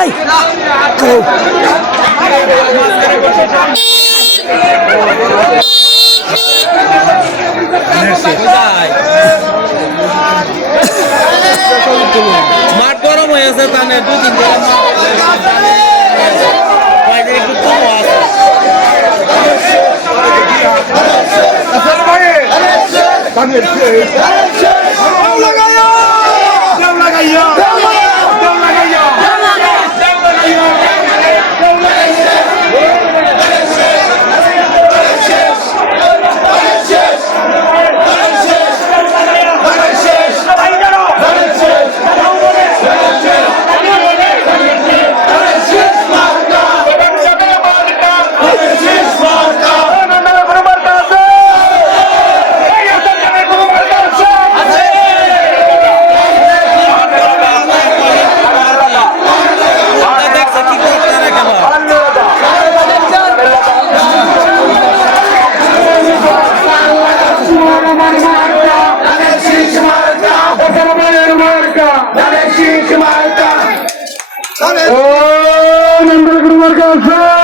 তো মাঠ গরম হয়েছে তাহলে দু তিন দিন কয়েকদিন একটু Johnson!